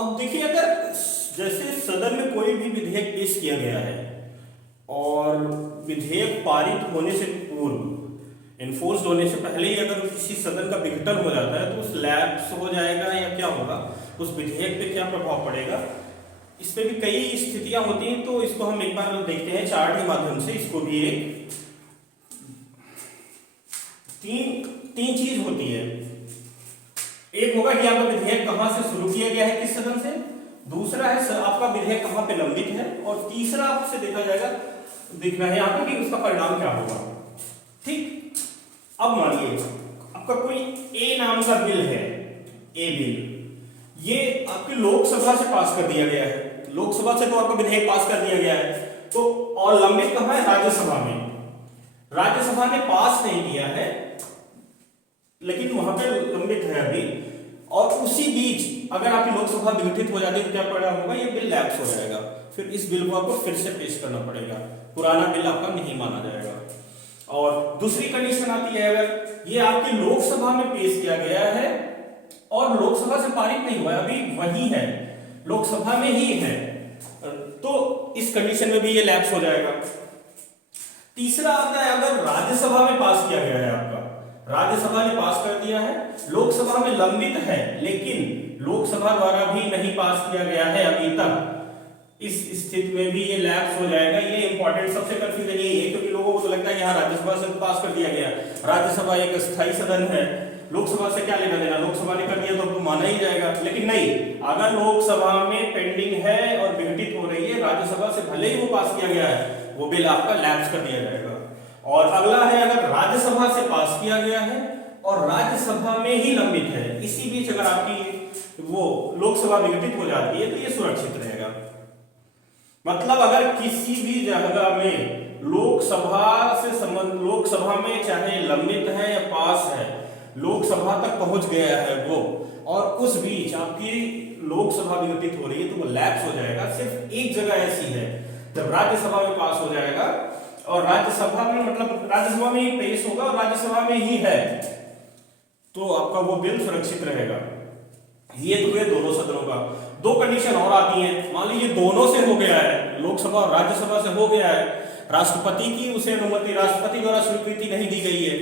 अब देखिए, अगर जैसे सदन में कोई भी विधेयक पेश किया गया है और विधेयक पारित होने से पूर्व, इन्फोर्स्ड होने से पहले ही अगर किसी सदन का विघटन हो जाता है तो उस लैप्स हो जाएगा या क्या होगा, उस विधेयक पे क्या प्रभाव पड़ेगा, इस पे भी कई स्थितियां होती हैं। तो इसको हम एक बार देखते हैं चार्ट के माध्यम से। इसको भी एक तीन चीज होती है। एक होगा कि आपका विधेयक कहां से शुरू किया गया है, किस सदन से। दूसरा है आपका विधेयक कहां पे लंबित है। और तीसरा आपसे देखा जाएगा, देखना है यहाँ पे कि उसका परिणाम क्या होगा। ठीक, अब मानिए आपका कोई ए नाम का बिल है, ए बिल, ये आपकी लोकसभा से पास कर दिया गया है। लोकसभा से तो आपका विधेयक पास कर दिया गया है, तो और लंबित कहां है, राज्यसभा में। राज्यसभा ने पास नहीं किया है लेकिन वहां पे लंबित है अभी। और उसी बीच अगर आपकी लोकसभा विघटित हो जाती है तो क्या परिणाम होगा, ये बिल लैप्स हो जाएगा। फिर इस बिल को आपको फिर से पेश करना पड़ेगा, पुराना बिल आपका नहीं माना जाएगा। और दूसरी कंडीशन आती है, अगर ये आपकी लोकसभा में पेश किया गया है और लोकसभा से पारित नहीं हुआ, अभी वही है, लोकसभा में ही है, तो इस कंडीशन में भी ये लैप्स हो जाएगा। तीसरा आता है, अगर राज्यसभा में पास किया गया है, आपका राज्यसभा ने पास कर दिया है, लोकसभा में लंबित है लेकिन लोकसभा द्वारा भी नहीं पास किया गया है अभी तक, इस स्थिति में भी ये लैप्स हो जाएगा। ये इंपॉर्टेंट, सबसे कंफ्यूजन यही है, क्योंकि लोगों को तो लगता है कि हाँ राज्यसभा से पास कर दिया गया, राज्यसभा एक स्थायी सदन है, लोकसभा से क्या लेना देना, लोकसभा ने कर दिया तो माना ही जाएगा। लेकिन नहीं, अगर लोकसभा में पेंडिंग है और विघटित हो रही है, राज्यसभा से भले ही वो पास किया गया है, वो बिल आपका लैप्स कर दिया जाएगा। और अगला है, अगर राज्यसभा से पास किया गया है और राज्यसभा में ही लंबित है, इसी बीच अगर आपकी वो लोकसभा विघटित हो जाती है तो ये सुरक्षित रहेगा। मतलब अगर किसी भी जगह में लोकसभा से संबंध, लोकसभा में चाहे लंबित है या पास है, लोकसभा तक पहुंच गया है वो, और उस बीच आपकी लोकसभा विघटित हो रही है तो वो लैप्स हो जाएगा। सिर्फ एक जगह ऐसी है जब राज्यसभा में पास हो जाएगा, और राज्यसभा में मतलब राज्यसभा में ही पेश होगा और राज्यसभा में ही है, तो आपका वो बिल सुरक्षित रहेगा। ये तो है दोनों सदनों का। दो कंडीशन और आती हैं, मान लीजिए दोनों से हो गया है, लोकसभा और राज्यसभा से हो गया है, राष्ट्रपति की उसे अनुमति, राष्ट्रपति द्वारा स्वीकृति नहीं दी गई है,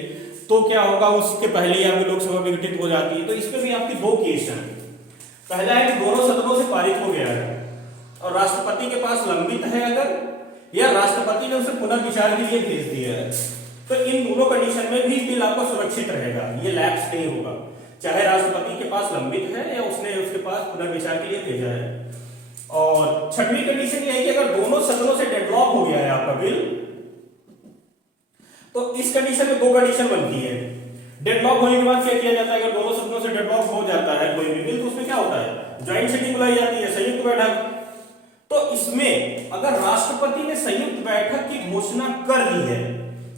तो क्या होगा, उसके पहले ही आपकी लोकसभा विघटित हो जाती है। तो इसमें भी आपकी दो केस हैं। पहला है कि दोनों सदनों से पारित हो गया है और राष्ट्रपति के पास लंबित है अगर, या राष्ट्रपति ने उसे पुनर्विचार के लिए भेज दिया है, तो इन दोनों कंडीशन में भी बिल आपका सुरक्षित रहेगा, ये लैप्स नहीं होगा, चाहे राष्ट्रपति के पास लंबित है या उसने उसके पास पुनर्विचार के लिए भेजा है। और छठवीं कंडीशन ये है कि अगर दोनों सदनों से डेडलॉक हो गया है आपका बिल, तो इस कंडीशन में दो कंडीशन बनती है। डेडलॉक होने के बाद क्या किया जाता है, अगर दोनों सदनों से डेडलॉक हो जाता है कोई भी बिल, तो उसमें क्या होता है, ज्वाइंट सिटिंग बुलाई जाती है, संयुक्त बैठक। तो इसमें अगर राष्ट्रपति ने संयुक्त बैठक की घोषणा कर दी है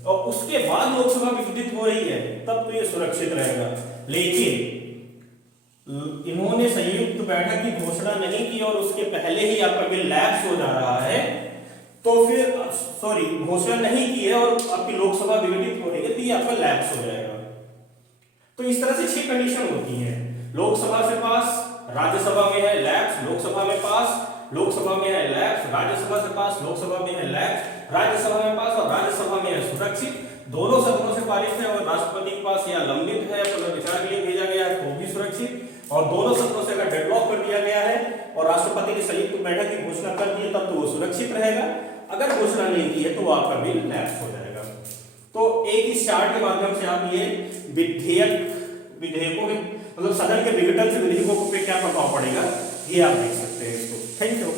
और उसके बाद लोकसभा विघटित हो रही है, तब तो ये सुरक्षित रहेगा। लेकिन इन्होंने संयुक्त बैठक की घोषणा नहीं की और उसके पहले ही आपका बिल लैप्स हो जा रहा है, तो फिर सॉरी, घोषणा नहीं की है और आपकी लोकसभा विघटित हो रही है, तो ये आपका लैप्स हो जाएगा। तो इस तरह से 6 कंडीशन होती हैं। लोकसभा से पास, राज्यसभा में है लैप्स, लोकसभा में पास, लोकसभा में है लैप्स, राज्यसभा से पास, लोकसभा में है लैप्स, राज्यसभा में पास और राज्यसभा में है सुरक्षित। दोनों सदनों से पारित है और राष्ट्रपति के पास या लंबित है, पुनर्विचार के लिए भेजा गया है, तो भी सुरक्षित। और दोनों सदनों से अगर डेडलॉक कर दिया गया है और राष्ट्रपति ने संयुक्त बैठक की घोषणा कर दी है, तब तो वो सुरक्षित रहेगा। अगर घोषणा नहीं की है तो वो आपका बिल लैप्स हो जाएगा। तो एक इस चार्ट के माध्यम से आप ये विधेयकों के मतलब सदन के विघटन से विधेयकों पे क्या प्रभाव पड़ेगा, ये आप देख सकते हैं इसको। Thank you.